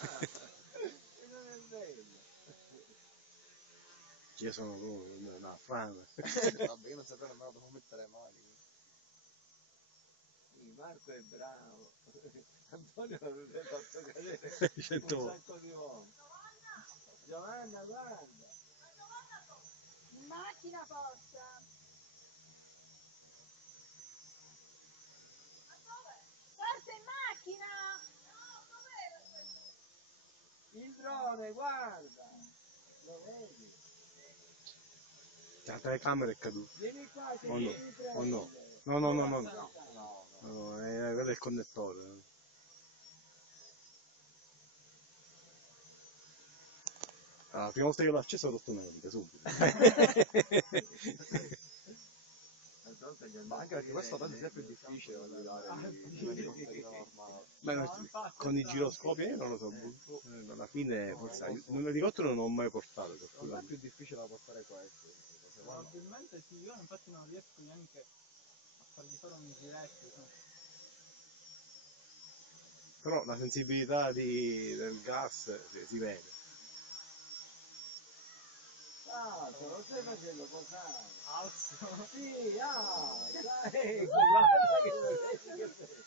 E non è bello. Io sono una frana. Vabbè, io non sapevo nemmeno dove mettere le mani. Marco è bravo. Antonio l'avrebbe fatto cadere 100 un volte. sacco di volte. Giovanna, guarda. In macchina forza. Forza in macchina! Il drone, guarda. Lo vedi? La telecamera è caduta. Vieni qua, ti Oh no, devi prendere. oh no. No, no, no, no, no. No, No, quello è il connettore. La prima volta che l'ho acceso ho rotto una vita, subito. ma anche perché questo penso sia più difficile da guidare di un elicottero normale. Ma con i giroscopi non lo so. Alla fine forse un elicottero non l'ho mai portato. Per Non è cui- più difficile da portare questo. Probabilmente sì, io infatti non riesco neanche a fargli fare un giretto. Però la sensibilità del gas si vede. Ah, te lo stai facendo posare. Alzo. Sì, ecco, guarda che lo vedi che bello.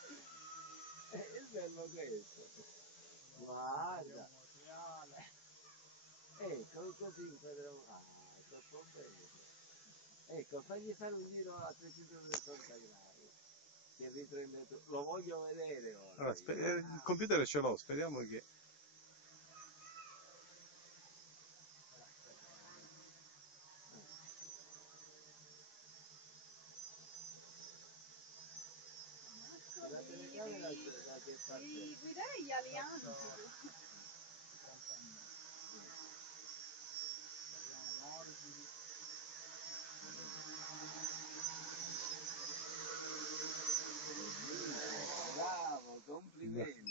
È bello questo. Guarda. Ecco, così inquadriamo. Troppo bello. Ecco, fagli fare un giro a 360 gradi. Che riprende lo voglio vedere ora. Allora, il computer ce l'ho, speriamo che... La telecamera da che parte? Di guidare gli alianti. Bravo, complimenti.